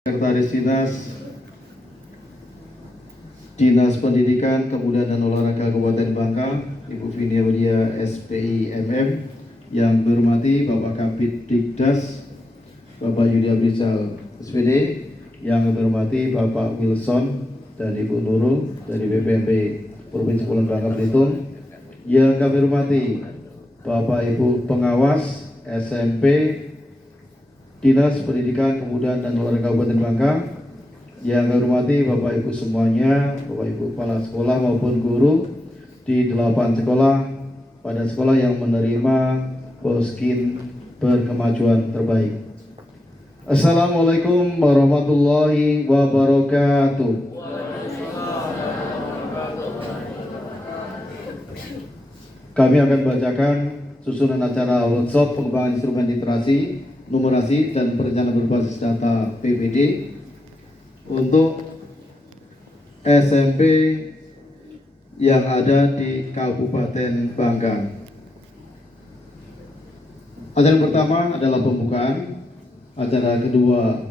Sekretaris Dinas Pendidikan, Kebudayaan dan Olahraga Kabupaten Bangka, Ibu Vinia Widya SPI MM, yang berhormati Bapak Kabid Dikdas, Bapak Yudi Abrizal SPD, yang berhormati Bapak Wilson dan Ibu Nurul dari BPMP Provinsi Kepulauan Bangka Belitung, yang kami hormati Bapak Ibu Pengawas SMP Dinas Pendidikan, Kebudayaan dan Olahraga Kabupaten Bangka, yang kami hormati Bapak Ibu semuanya, Bapak Ibu kepala sekolah maupun guru di 8 sekolah pada sekolah yang menerima Boskin Berkemajuan Terbaik. Assalamualaikum warahmatullahi wabarakatuh. Kami akan bacakan susunan acara workshop pengembangan instrumen literasi, numerasi, dan perencanaan berbasis data PPD untuk SMP yang ada di Kabupaten Bangka. Acara pertama adalah pembukaan, acara kedua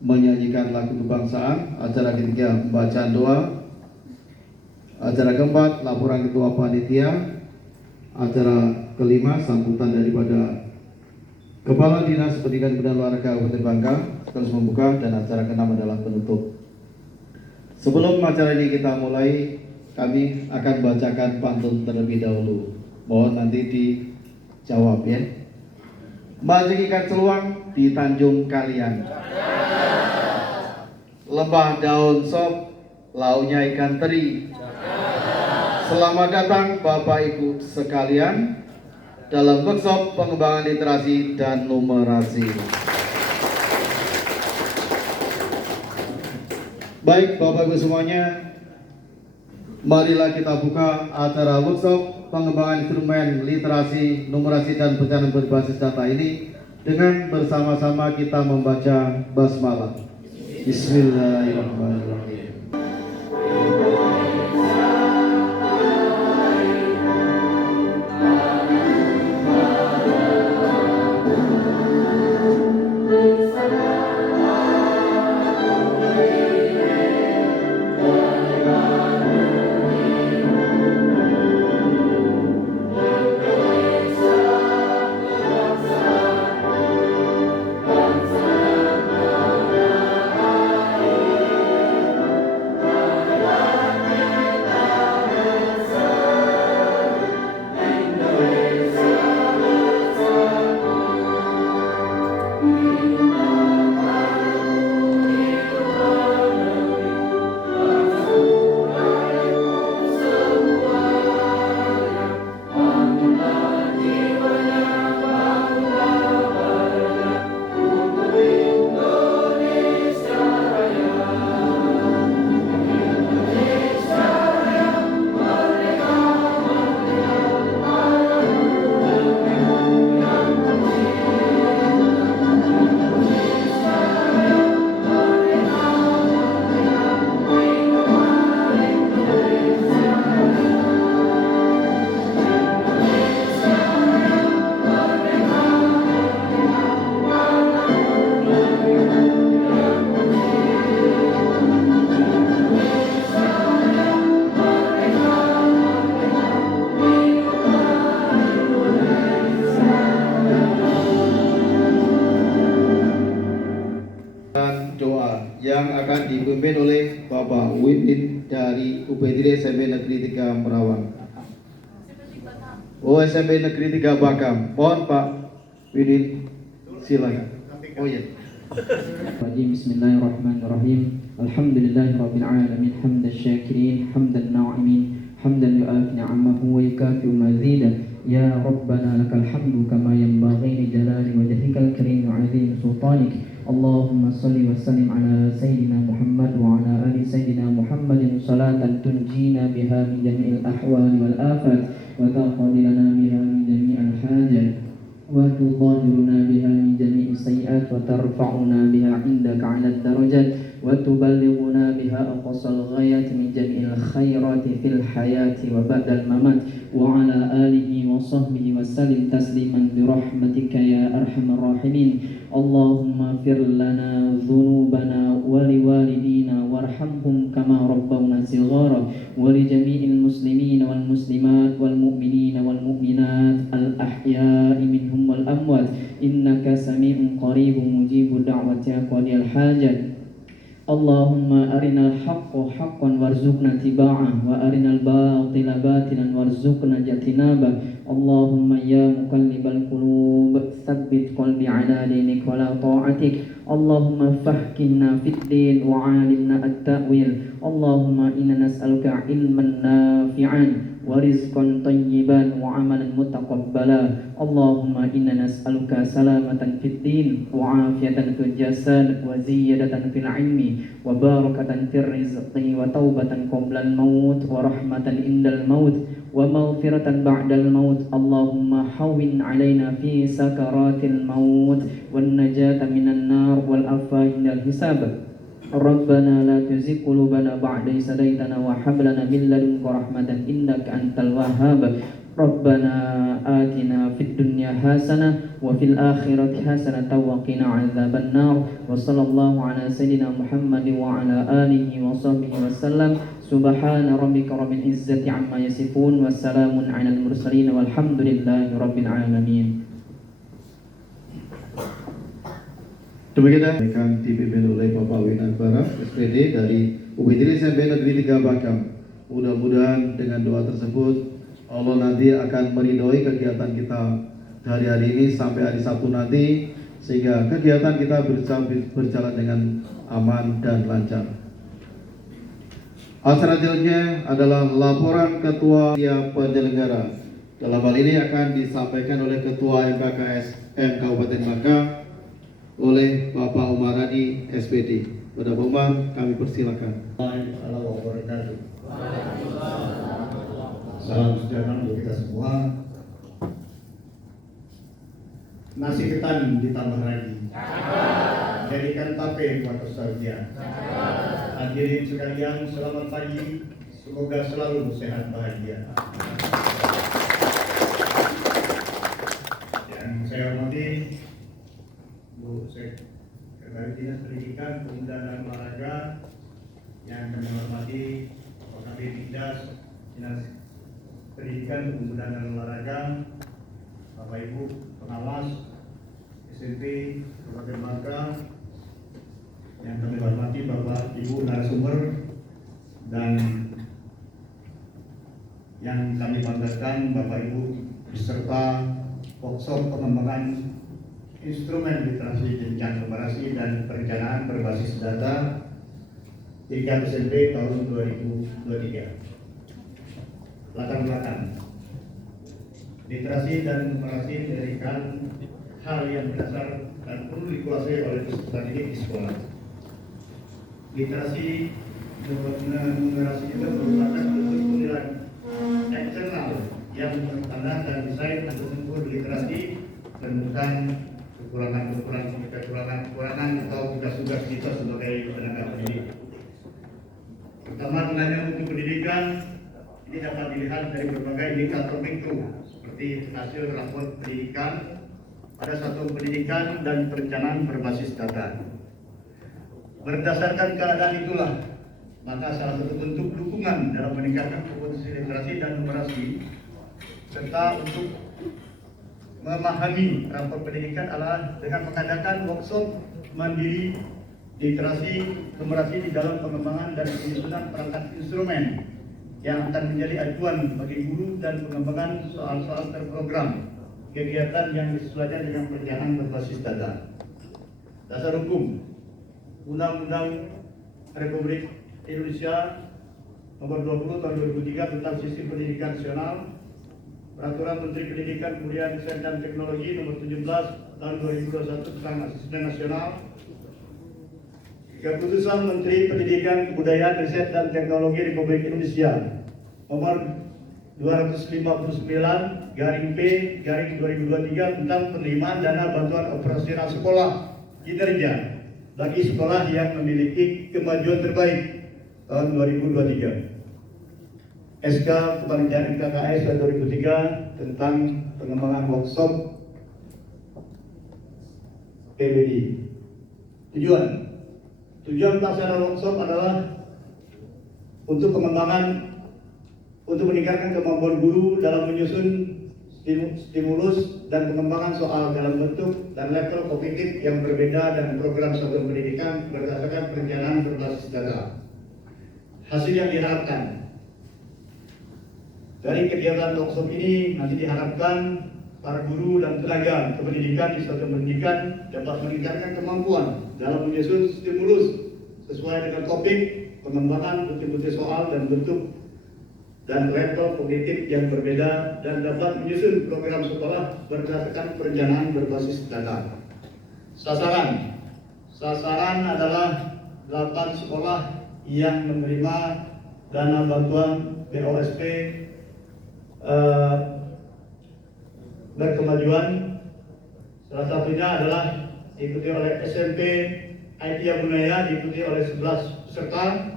menyanyikan lagu kebangsaan, acara ketiga pembacaan doa, acara keempat laporan ketua panitia, acara kelima sambutan daripada Kepala Dinas Pendidikan dan Olahraga Kabupaten Bangka sekaligus membuka, dan acara keenam adalah penutup. Sebelum acara ini kita mulai, kami akan bacakan pantun terlebih dahulu. Mohon nanti dijawab ya. Mancing ikan seluang di Tanjung Kalian. Lembah daun sop, launya ikan teri. Selamat datang Bapak Ibu sekalian dalam workshop pengembangan literasi dan numerasi. Baik Bapak Ibu semuanya, marilah kita buka acara workshop pengembangan instrumen literasi, numerasi, dan perencanaan berbasis data ini dengan bersama-sama kita membaca basmalah. Bismillahirrahmanirrahim. Yang akan dipimpin oleh Bapak Widin dari UPTD SMP Negeri 3 Merawang. Oh, SMP Negeri 3 Bakam. Mohon Pak Widin, silakan. Oh ya. Bismillahirrahmanirrahim. Alhamdulillahirabbil alamin, hamdan syakirin, hamdan na'imin, hamdan yu'afi ni'amahu wa yukafi mazidah. Ya Rabbana lakal hamdu kama yanbaghi li jalali wajhikal karim wa 'azimi sultanik. Allahumma salli wa sallim ala Sayyidina Muhammad wa ala ali Sayyidina Muhammadin salatan tunjina biha min jami'il ahwali wal afat wa taqdi lana biha min jami'il hajat wa tudhhiruna biha min jami'is sayyi'at wa tarfa'una biha 'indaka 'ala darajat wa tuballighuna biha aqsal ghayat min jami'il الخيرات في الحياة وبعد الممات وعلى آله وصحبه وسلم تسليما برحمتك يا أرحم الراحمين. اللهم اغفر لنا ذنوبنا ولوالدينا وارحمهم كما ربونا صغارا ولجميع المسلمين والمسلمات والمؤمنين والمؤمنات الأحياء منهم والأموات إنك سميع قريب مجيب دعوة قاضي الحاجات. اللهم أرنا الحق حقا وارزقنا اتباعه وأرنا الباطل باطلا وارزقنا اجتنابه. اللهم يا مقلب القلوب ثبت قلبي على دينك ولا طاعتك. اللهم فهمنا في الدين وعالمنا التأويل. اللهم إنا نسألك علما نافعا ورزقا طيبا وعملا متقبلا. اللهم إنا نسألك سلامة في الدين وعافية في الجسد وزيادة في العلم وبركة في الرزق وتوبة قبل الموت ورحمة عند الموت ومغفرة بعد الموت. اللهم هون علينا في سكرات الموت والنجاة من النار والعفو عند الحساب. ربنا لا تزغ قلوبنا بعد إذ هديتنا وهب لنا من لدنك رحمة إنك أنت الوهاب. ربنا آتنا في الدنيا حسنة وفي الآخرة حسنة وقنا عذاب النار. وصلى الله على سيدنا محمد وعلى آله وصحبه وسلم. سبحان ربك رب العزة عما يصفون والسلام على المرسلين والحمد لله رب العالمين. Demikian akan dipimpin oleh Bapak Winan Barak, SPD dari UPT SMP Negeri 3 Bakam. Mudah-mudahan dengan doa tersebut Allah nanti akan meridhoi kegiatan kita dari hari ini sampai hari Sabtu nanti, sehingga kegiatan kita berjalan dengan aman dan lancar. Selanjutnya adalah laporan Ketua Penyelenggara. Dalam hal ini akan disampaikan oleh Ketua MKKSM Kabupaten Bangka oleh Bapak Umar Hadi SPD. Pada Bapak Umar, kami persilakan. Salam sejahtera untuk kita semua. Nasi ketan ditambah lagi. Jadikan tape buat nostalgia. Hadirin sekalian, selamat pagi. Semoga selalu sehat bahagia. Yang saya hormati Bu Sekretaris Dinas Pendidikan, Pemuda dan Olahraga, yang kami hormati Bapak Kabid Dikdas Dinas Pendidikan, Pemuda dan Olahraga, Bapak Ibu pengawas SMP Kabupaten Bangka, yang kami hormati Bapak Ibu narasumber, dan yang kami banggakan Bapak Ibu beserta workshop pengembangan instrumen literasi jenjang numerasi dan perencanaan berbasis data tingkat SMP tahun 2023. Latar belakang literasi dan numerasi menjadikan hal yang mendasar dan perlu dikuasai oleh peserta didik di sekolah. Literasi numerasi juga merupakan bentuk penilaian eksternal yang bertanda dan desain untuk mengukur literasi dan bukan kekurangan atau tugas-tugas kita sebagai tenaga pendidik. Pertama, nilai mutu pendidikan ini dapat dilihat dari berbagai indikator mikro seperti hasil rapor pendidikan pada satuan pendidikan dan perencanaan berbasis data. Berdasarkan keadaan itulah, maka salah satu bentuk dukungan dalam meningkatkan kompetensi literasi dan numerasi serta untuk memahami rapor pendidikan adalah dengan mengadakan workshop mandiri literasi numerasi di dalam pengembangan dan penyusunan perangkat instrumen yang akan menjadi acuan bagi guru dan pengembangan soal-soal terprogram kegiatan yang disesuaikan dengan perencanaan berbasis data. Dasar hukum Undang-Undang Republik Indonesia Nomor 20 Tahun 2003 tentang Sistem Pendidikan Nasional, Peraturan Menteri Pendidikan, Kebudayaan, Sains dan Teknologi Nomor 17 Tahun 2021 tentang Asesmen Nasional, Keputusan Menteri Pendidikan, Kebudayaan, Riset dan Teknologi Republik Indonesia Nomor 259/P/2023 tentang penerimaan dana bantuan operasional sekolah kinerja bagi sekolah yang memiliki kemajuan terbaik tahun 2023. SK Kepanitiaan KKS 2003 tentang pengembangan workshop PBI. Tujuan pelaksanaan workshop adalah untuk meningkatkan kemampuan guru dalam menyusun stimulus dan pengembangan soal dalam bentuk dan level kognitif yang berbeda dan program satuan pendidikan berdasarkan perencanaan berbasis data. Hasil yang diharapkan dari kegiatan workshop ini nanti diharapkan para guru dan tenaga kependidikan di satuan pendidikan dapat meningkatkan kemampuan dalam menyusun stimulus sesuai dengan topik, pengembangan bukti-bukti soal dan bentuk dan level kognitif yang berbeda dan dapat menyusun program sekolah berdasarkan perencanaan berbasis data. Sasaran adalah 8 sekolah yang menerima dana bantuan BOSP berkemajuan. Salah satunya adalah diikuti oleh SMP IT Abunaya diikuti oleh 11 peserta,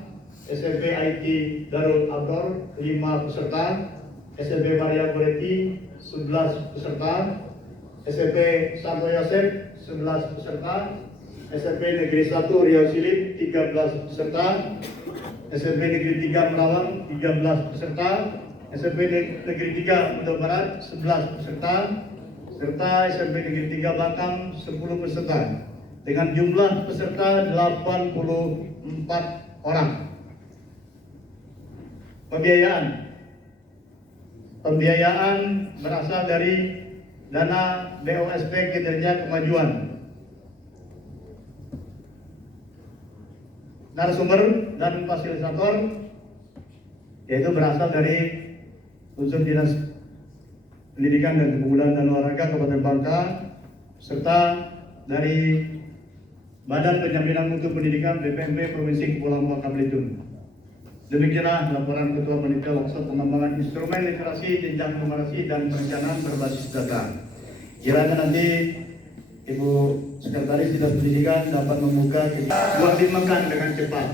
SMP IT Darul Abrar 5 peserta, SMP Maria Goretti 11 peserta, SMP Santo Yosef 11 peserta, SMP Negeri 1 Riau Silip 13 peserta, SMP Negeri 3 Merawang 13 peserta, SMP Negeri 3 Muda Barat 11 peserta, serta SMP Negeri 3 Batam 10 peserta dengan jumlah peserta 84 orang. Pembiayaan berasal dari dana BOSP kinerja kemajuan. Narasumber dan fasilitator yaitu berasal dari unsur Dinas Pendidikan dan Kepemudaan dan Olahraga Kabupaten Bangka serta dari Badan Penjaminan Mutu Pendidikan BPMP Provinsi Kepulauan Bangka Belitung. Demikianlah laporan Ketua Panitia Workshop Pengembangan Instrumen Literasi, Jenjang Numerasi dan Perencanaan Berbasis Data. Kiranya nanti Ibu Sekretaris Dinas Pendidikan dapat membuka dimakan dengan cepat.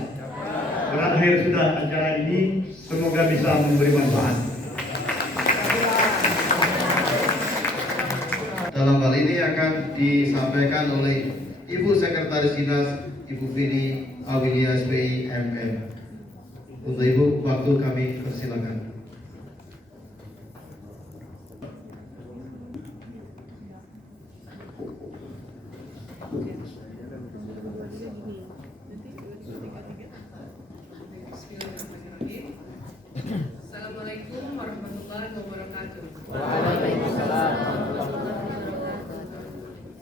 Berakhir sudah acara ini, semoga bisa memberi manfaat. Dalam hal ini akan disampaikan oleh Ibu Sekretaris Dinas Ibu Vini Awilia SPI MM. Untuk Ibu, waktu kami persilakan. Assalamualaikum warahmatullahi wabarakatuh. Waalaikumsalam.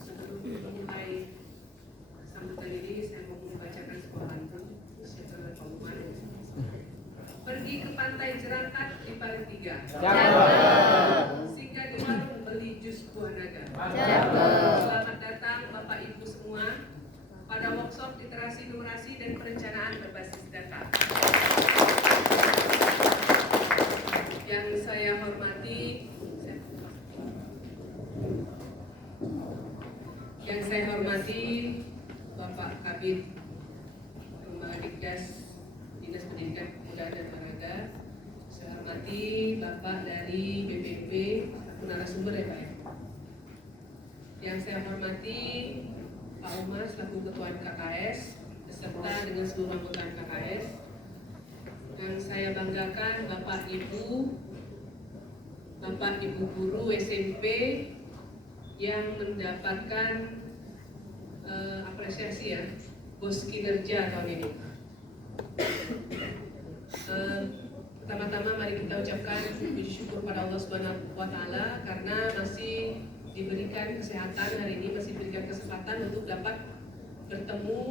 Sebelum memulai sambutan ini, saya mau membacakan sebuah pantun secara pengumuman. Pergi ke pantai Jerangkat di Paritiga. Singgah di warung beli jus buah naga. Selamat datang Bapak Ibu semua pada workshop literasi, numerasi dan perencanaan berbasis data. Yang saya hormati Bapak Kabid Dikdas Dinas Pendidikan Kepemudaan dan Olahraga. Saya hormati Bapak dari BPP, narasumber ya Pak ya. Yang saya hormati Pak Umar selaku Ketua KKS beserta dengan seluruh anggota KKS. Yang saya banggakan Bapak Ibu guru SMP yang mendapatkan apresiasi ya, bos kinerja tahun ini. Pertama-tama mari kita ucapkan puji syukur pada Allah Subhanahu wa Ta'ala karena masih diberikan kesehatan hari ini, masih diberikan kesempatan untuk dapat bertemu,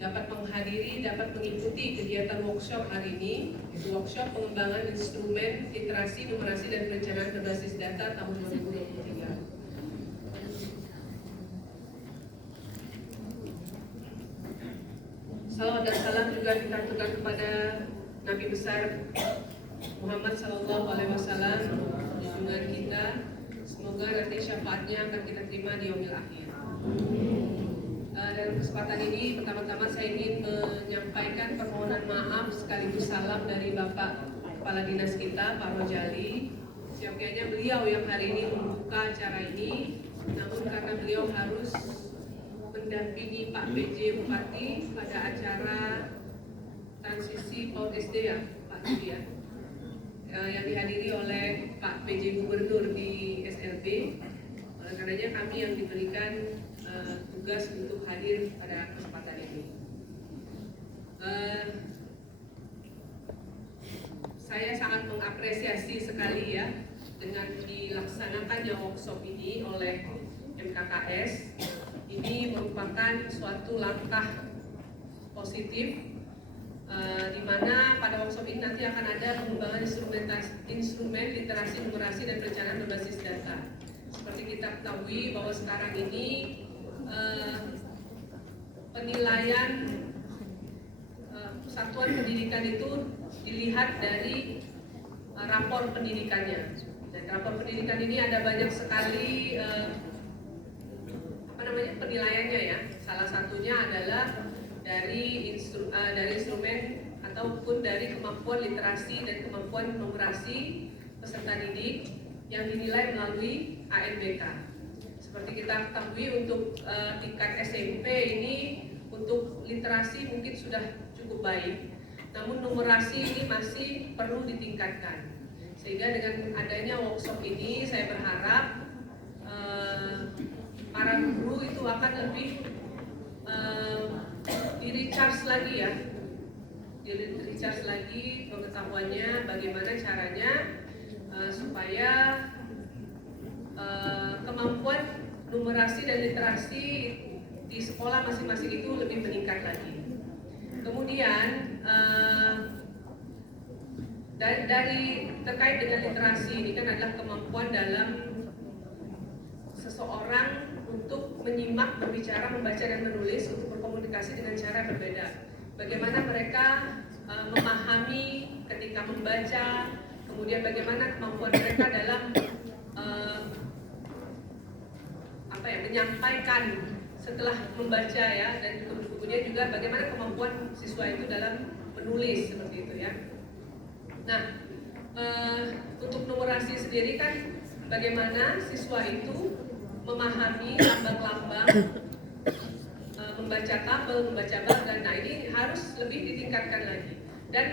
dapat menghadiri, dapat mengikuti kegiatan workshop hari ini, yaitu workshop pengembangan instrumen literasi, numerasi dan perencanaan berbasis data tahun 2023. Salawat dan salam juga kita aturkan kepada Nabi besar Muhammad Sallallahu Alaihi Wasallam, junjungan kita. Semoga nanti syafaatnya akan kita terima di yaumil akhir. Dalam kesempatan ini, pertama-tama saya ingin menyampaikan permohonan maaf sekaligus salam dari Bapak Kepala Dinas kita, Pak Rojali. Siapnya beliau yang hari ini membuka acara ini, namun karena beliau harus mendampingi Pak PJ Bupati pada acara transisi PAUD SD ya, Pak Yudi ya, yang dihadiri oleh Pak PJ Gubernur di SLB. Oleh karenanya kami yang diberikan tugas untuk hadir pada kesempatan ini. Saya sangat mengapresiasi sekali ya dengan dilaksanakannya workshop ini oleh MKKS. Ini merupakan suatu langkah positif di mana pada workshop ini nanti akan ada pengembangan instrumen literasi, numerasi, dan perencanaan berbasis data. Seperti kita ketahui bahwa sekarang ini penilaian satuan pendidikan itu dilihat dari rapor pendidikannya. Dan rapor pendidikan ini ada banyak sekali penilaiannya ya. Salah satunya adalah dari instrumen ataupun dari kemampuan literasi dan kemampuan numerasi peserta didik yang dinilai melalui ANBK. Seperti kita ketahui untuk tingkat SMP ini untuk literasi mungkin sudah cukup baik, namun numerasi ini masih perlu ditingkatkan. Sehingga dengan adanya workshop ini saya berharap para guru itu akan lebih di-recharge lagi ya, di-recharge lagi pengetahuannya, bagaimana caranya supaya kemampuan numerasi dan literasi di sekolah masing-masing itu lebih meningkat lagi. Kemudian dari terkait dengan literasi ini kan adalah kemampuan dalam seseorang untuk menyimak, berbicara, membaca, dan menulis, untuk berkomunikasi dengan cara berbeda. Bagaimana mereka memahami ketika membaca, kemudian bagaimana kemampuan mereka dalam menyampaikan setelah membaca ya, dan kemudian juga bagaimana kemampuan siswa itu dalam menulis seperti itu ya. Nah, untuk numerasi sendiri kan bagaimana siswa itu memahami lambang-lambang, membaca tabel, membaca bagan. Nah, ini harus lebih ditingkatkan lagi. Dan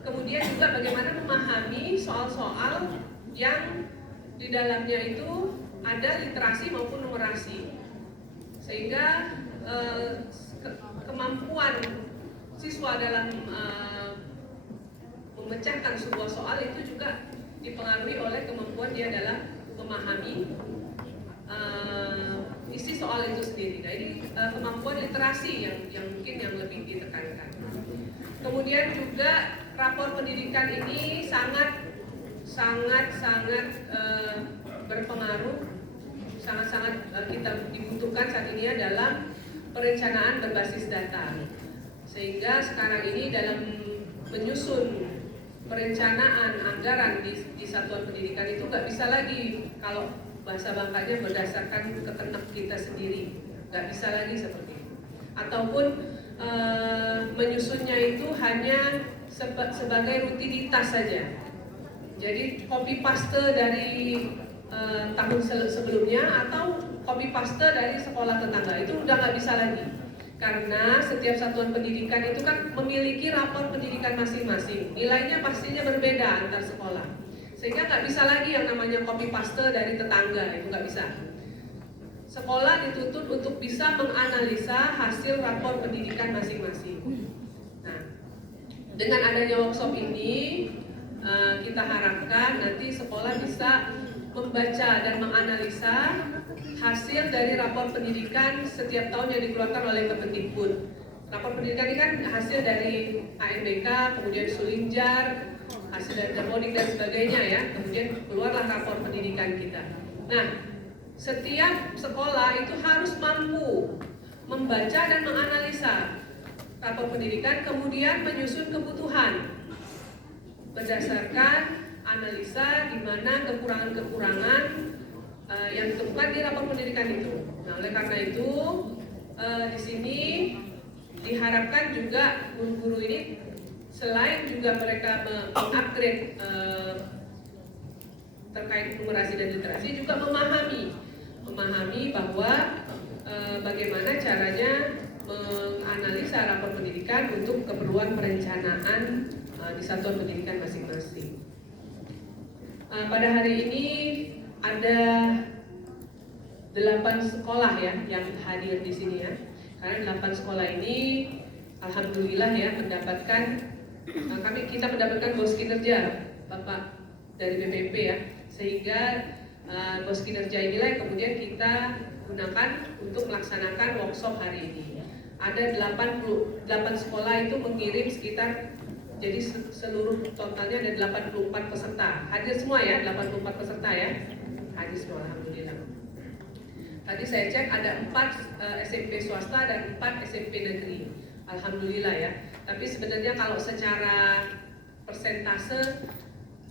kemudian juga bagaimana memahami soal-soal yang di dalamnya itu ada literasi maupun numerasi, sehingga kemampuan siswa dalam memecahkan sebuah soal itu juga dipengaruhi oleh kemampuan dia dalam memahami isi soal itu sendiri. Nah, ini kemampuan literasi yang mungkin yang lebih ditekankan. Kemudian juga rapor pendidikan ini sangat berpengaruh, sangat kita dibutuhkan saat ini dalam perencanaan berbasis data. Sehingga sekarang ini dalam menyusun perencanaan anggaran di satuan pendidikan itu nggak bisa lagi kalau bahasa bangkanya berdasarkan kekenek kita sendiri, nggak bisa lagi seperti itu. Ataupun menyusunnya itu hanya sebagai rutinitas saja. Jadi copy paste dari tahun sebelumnya atau copy paste dari sekolah tetangga itu udah nggak bisa lagi, karena setiap satuan pendidikan itu kan memiliki rapor pendidikan masing-masing, nilainya pastinya berbeda antar sekolah, sehingga nggak bisa lagi yang namanya copy paste dari tetangga, itu nggak bisa. Sekolah dituntut untuk bisa menganalisa hasil rapor pendidikan masing-masing. Nah, dengan adanya workshop ini kita harapkan nanti sekolah bisa membaca dan menganalisa hasil dari rapor pendidikan setiap tahun yang dikeluarkan oleh Kemendikbud. Rapor pendidikan ini kan hasil dari ANBK, kemudian Sulinjar, hasil dari Dapodik dan sebagainya ya. Kemudian keluarlah rapor pendidikan kita. Nah, setiap sekolah itu harus mampu membaca dan menganalisa rapor pendidikan, kemudian menyusun kebutuhan berdasarkan analisa di mana kekurangan-kekurangan yang ditemukan di rapor pendidikan itu. Nah, oleh karena itu di sini diharapkan juga guru-guru ini Selain juga mereka mengupgrade terkait numerasi dan literasi, juga memahami bahwa bagaimana caranya menganalisa rapor pendidikan untuk keperluan perencanaan di satuan pendidikan masing-masing. Pada hari ini ada 8 sekolah ya yang hadir di sini ya. Karena 8 sekolah ini alhamdulillah ya mendapatkan kita mendapatkan bos kinerja Bapak dari BPP ya. Sehingga bos kinerja inilah yang kemudian kita gunakan untuk melaksanakan workshop hari ini. Ada 8 sekolah itu mengirim sekitar, jadi seluruh totalnya ada 84 peserta. Hadir semua ya, 84 peserta ya. Hadir semua alhamdulillah. Tadi saya cek ada 4 SMP swasta dan 4 SMP negeri. Alhamdulillah ya. Tapi sebenarnya kalau secara persentase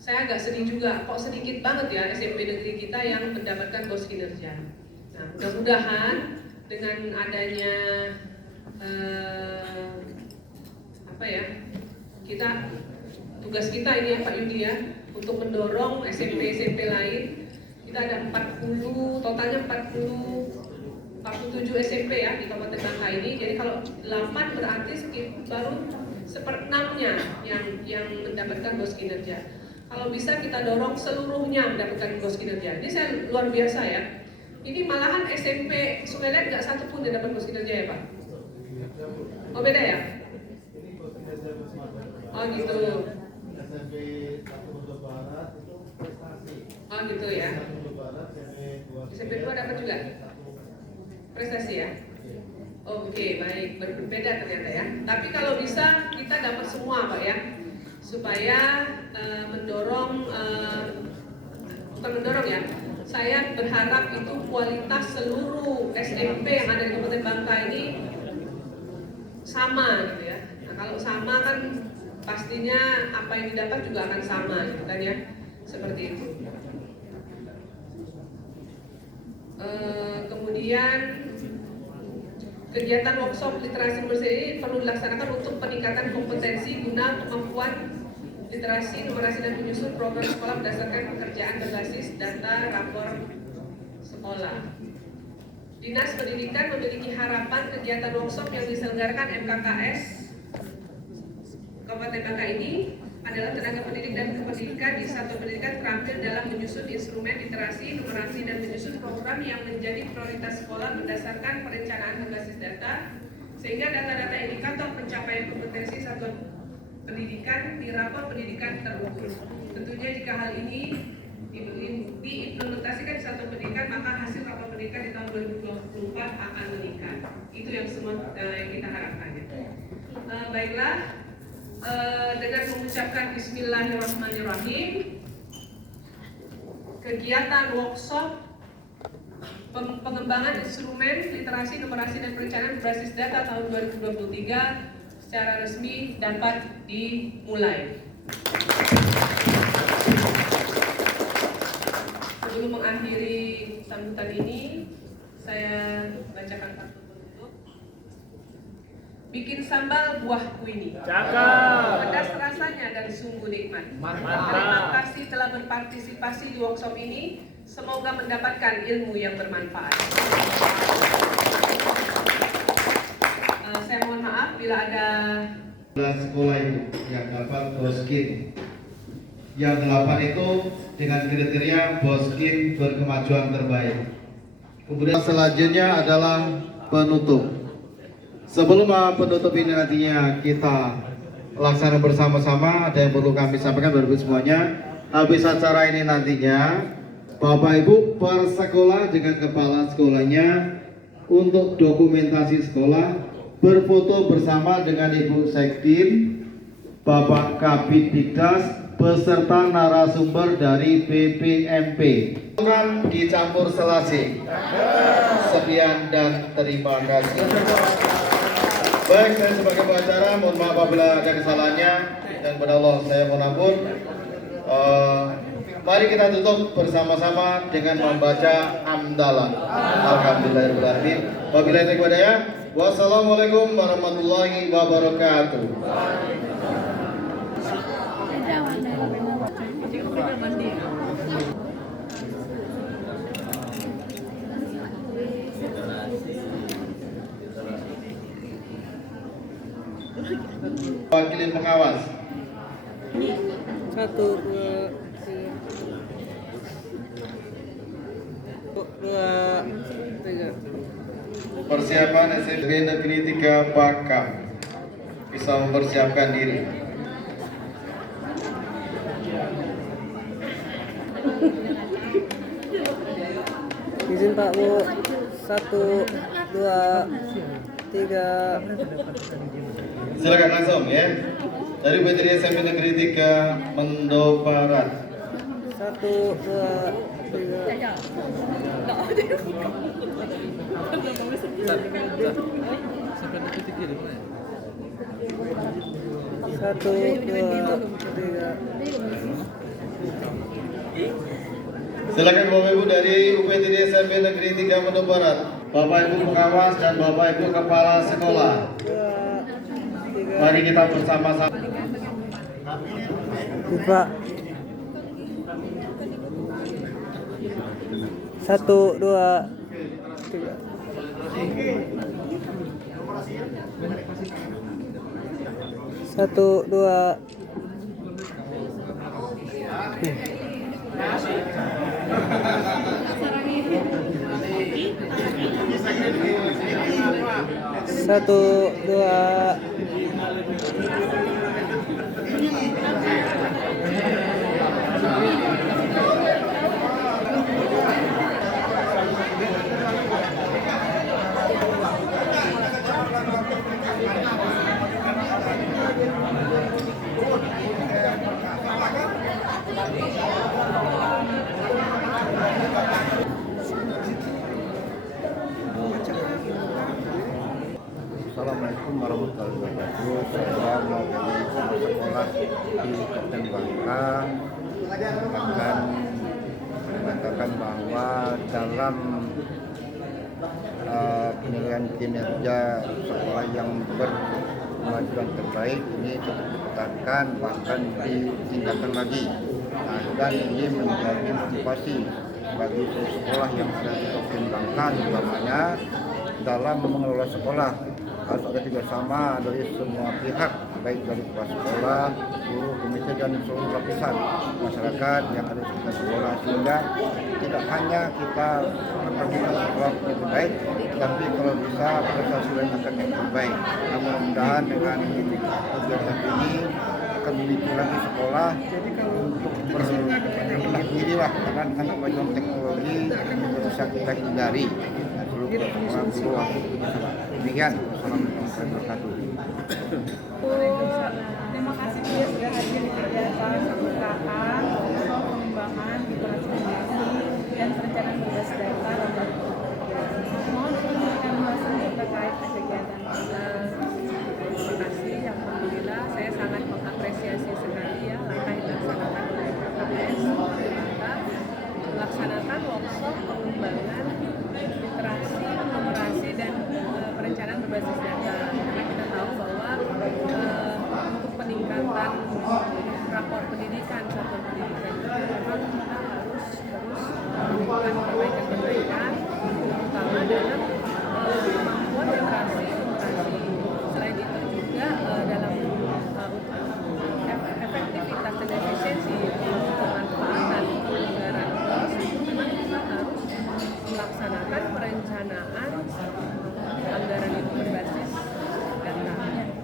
saya agak sedih juga, kok sedikit banget ya SMP negeri kita yang mendapatkan bos kinerja. Nah, mudah-mudahan dengan adanya tugas kita ini ya Pak Yudi ya, untuk mendorong SMP lain. Kita ada totalnya 47 SMP ya di Kabupaten Bangka ini. Jadi kalau 8 berarti baru 1/6-nya yang mendapatkan bos kinerja. Kalau bisa kita dorong seluruhnya mendapatkan bos kinerja. Ini saya luar biasa ya. Ini malahan SMP Sungai Liat nggak satu pun yang dapat bos kinerja ya Pak? Oh beda ya? Oh gitu. Oh gitu ya. SMP 2 dapat juga? Prestasi ya? Oke, baik, berbeda ternyata ya. Tapi kalau bisa kita dapat semua Pak ya, supaya bukan mendorong ya. Saya berharap itu kualitas seluruh SMP yang ada di Kabupaten Bangka ini sama gitu ya. Nah kalau sama kan pastinya apa yang didapat juga akan sama gitu kan ya, seperti itu. Kemudian kegiatan workshop literasi numerasi ini perlu dilaksanakan untuk peningkatan kompetensi guna kemampuan literasi, numerasi dan menyusun program sekolah berdasarkan pekerjaan berbasis data rapor sekolah. Dinas Pendidikan memiliki harapan kegiatan workshop yang diselenggarakan MKKS Kabupaten Bangka ini adalah tenaga pendidik dan kependidikan di satuan pendidikan terampil dalam menyusun instrumen literasi, numerasi dan menyusun program yang menjadi prioritas sekolah berdasarkan perencanaan berbasis data, sehingga data-data indikator pencapaian kompetensi satuan pendidikan di rapor pendidikan terukur. Tentunya jika hal ini diimplementasikan di satuan pendidikan, maka hasil rapor pendidikan di tahun 2024 akan meningkat. Itu yang semua yang kita harapkan. Baiklah, dengan mengucapkan Bismillahirrahmanirrahim, kegiatan workshop pengembangan instrumen literasi, numerasi dan perencanaan berbasis data tahun 2023 secara resmi dapat dimulai. Sebelum mengakhiri sambutan ini, saya bacakan kartu penutup. Bikin sambal buah kuini. Cakep. Pedas rasanya dan sungguh nikmat. Mantap. Terima kasih telah berpartisipasi di workshop ini. Semoga mendapatkan ilmu yang bermanfaat. Saya mohon maaf bila ada sekolah itu yang dapat boskin. Yang 8 itu dengan kriteria boskin berkemajuan terbaik. Kemudian selanjutnya adalah penutup. Sebelum penutup ini nantinya kita laksanakan bersama-sama, ada yang perlu kami sampaikan bagi semuanya. Habis acara ini nantinya Bapak Ibu per sekolah dengan kepala sekolahnya untuk dokumentasi sekolah berfoto bersama dengan Ibu Sekdin, Bapak Kabid Dikdas beserta narasumber dari BPMP. Bukan dicampur selasi. Sekian dan terima kasih. Baik, saya sebagai pengacara mohon maaf apabila ada kesalahannya dan kepada Allah saya mohon ampun. Mari kita tutup bersama-sama dengan membaca hamdalah. Alhamdulillahirobbilalamin. Wabillahi taufiq. Wassalamualaikum warahmatullahi wabarakatuh. Wakil pengawas. 1, 2, 3. Persiapan SMP Negeri 3 Bakam bisa mempersiapkan diri. Izin Pak Bu. 1, 2, 3. Silakan langsung ya. Dari UPTD SMP Negeri 3 Mendo Barat. 1, 2, 3. 1, 2, 3. Silakan Bapak Ibu dari UPTD SMP Negeri 3 Mendo Barat, Bapak Ibu pengawas dan Bapak Ibu kepala sekolah. 2, 3. Mari kita bersama-sama. Pak. 1, 2, 3. 1, 2. Satu, dua. Assalamualaikum warahmatullahi wabarakatuh. Saya mewakili sekolah di Kabupaten Bangka akan mengatakan bahwa dalam penilaian kinerja sekolah yang berkemajuan terbaik ini tetap dipertahankan, bahkan ditingkatkan lagi. Dan ini menjadi motivasi bagi sekolah yang ada di Kabupaten Bangka, utamanya dalam mengelola sekolah. Harus ada kerjasama dari semua pihak, baik dari kepala sekolah, guru, komite, dan seluruh lapisan masyarakat yang ada di sekitar sekolah, sehingga tidak hanya kita memperbaiki sekolah yang terbaik, tapi kalau bisa prestasi lain akan yang terbaik. Nah, mudah-mudahan dengan kegiatan ini akan memicu lagi sekolah untuk berbenah diri lah, karena dengan kemajuan teknologi bisa kita hindari. Demikian. Assalamualaikum warahmatullahi wabarakatuh. Terima kasih dia sudah hadir di kegiatan pembukaan untuk pengembangan literasi dan perencanaan berbasis data dan mohon memberikan ulasan terkait kegiatan kita. Terima kasih, alhamdulillah saya sangat mengapresiasi sekali ya langkah yang dilaksanakan oleh KKS melaksanakan workshop pengembangan literasi, numerasi, dan perencanaan berbasis data, karena kita tahu bahwa untuk peningkatan rapor pendidikan, satuan pendidikan itu memang kita harus terus melakukan perbaikan-perbaikan, terutama dalam kemampuan literasi, numerasi. Selain itu juga dalam efektivitas dan efisiensi pemanfaatan anggaran pos itu memang kita harus melaksanakan perencanaan anggaran itu berbasis data.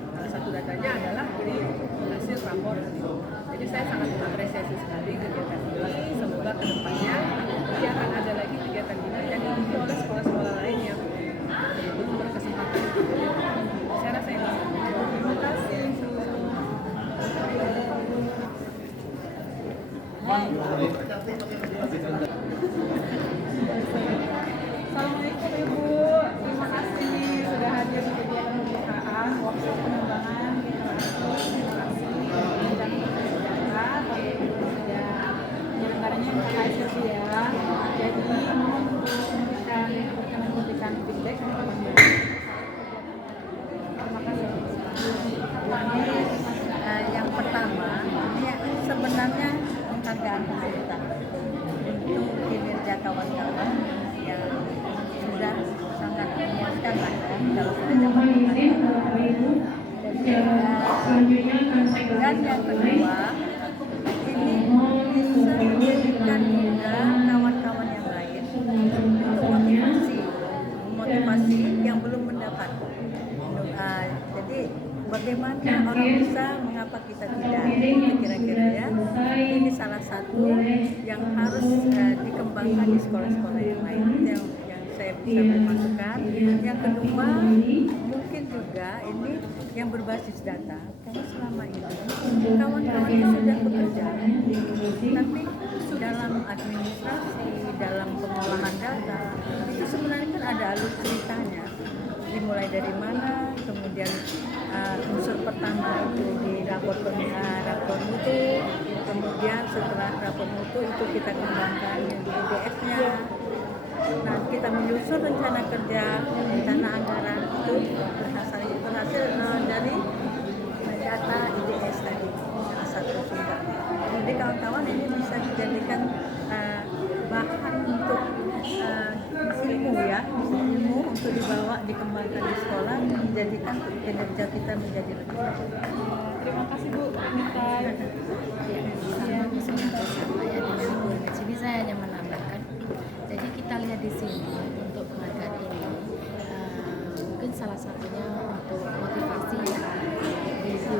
Salah satu datanya adalah dari hasil rapor. Jadi saya sangat mengapresiasi sekali kegiatan ini. Semoga kedepannya nanti akan ada lagi kegiatan ini dan diikuti oleh sekolah-sekolah lain yang belum berkesempatan. Saya rasa itu. Terima kasih. Assalamualaikum Ibu, terima kasih nih sudah hadir di kegiatan pembukaan workshop pengembangan literasi, numerasi, dan data dan diantaranya KKS ya. Jadi mohon untuk memberikan feedback dan komentar. Terima kasih. Yang pertama, ini sebenarnya penghargaan pemerintah untuk kinerja kawan-kawan yang sudah sangat memuaskan lah ya, kalau sudah dapat penghargaan. Dan yang kedua, ini bisa menjadikan juga kawan-kawan yang lain untuk motivasi yang belum mendapat. Jadi bagaimana orang bisa, mengapa kita tidak? Itu kira-kira ya. Ini salah satu yang harus dikembangkan di sekolah-sekolah yang lain. Itu yang saya bisa bermasukkan. Yang kedua, mungkin juga ini yang berbasis data. Karena selama ini kawan-kawan itu sudah bekerja, tapi dalam administrasi, dalam pengolahan data, itu sebenarnya kan ada alur ceritanya. Dimulai dari mana, kemudian unsur pertama itu di rapor mutu, kemudian setelah rapor mutu itu kita kembangkan yang di IDS-nya. Nah, kita menyusun rencana kerja, rencana anggaran itu berhasil dari data IDS tadi, salah satu sumber. Jadi kawan-kawan ini bisa dijadikan bahan untuk ilmu untuk dibawa, dikembangkan di sekolah, menjadikan kinerja kita menjadi lebih baik. Terima kasih Bu Nita. Ya, sebentar sama ya dengan Bu. Jadi saya hanya menambahkan. Jadi kita lihat di sini untuk penghargaan ini, mungkin salah satunya untuk motivasi ya, ibu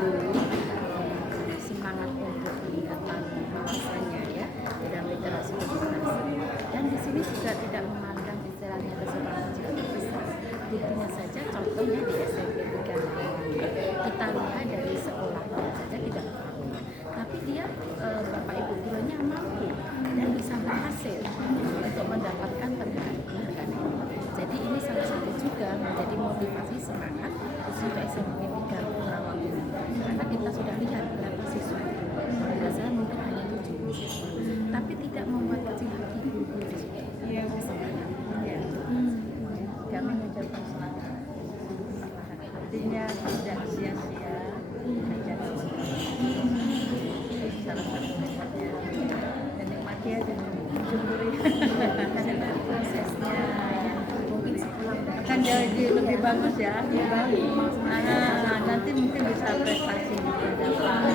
semangat untuk peningkatan wawasannya ya dalam literasi komunikasi. Dan di sini juga tidak memandang istilahnya kesempatan jika besar. Buktinya saja contohnya di SMP 3 kita lihat dari sekolahnya saja tidak mampu, tapi dia bapak ibu gurunya mampu dan bisa berhasil untuk mendapatkan penghargaan ini. Jadi ini salah satu juga menjadi motivasi semangat khususnya SMP 3 Karawang ini. Karena kita sudah lihat berapa siswa, biasanya mungkin hanya 7 siswa, tapi tidak membuat kecil hati guru-guru di sini. Iya, Ya. Kami mengucapkan selamat. Artinya tidak sia-sia belajar di sekolah. Itu salah satu hebatnya. Dan nikmati aja, syukuri prosesnya. Mungkin sekolah Akan jadi lebih bagus ya. Nah, nanti mungkin bisa prestasi juga dapat.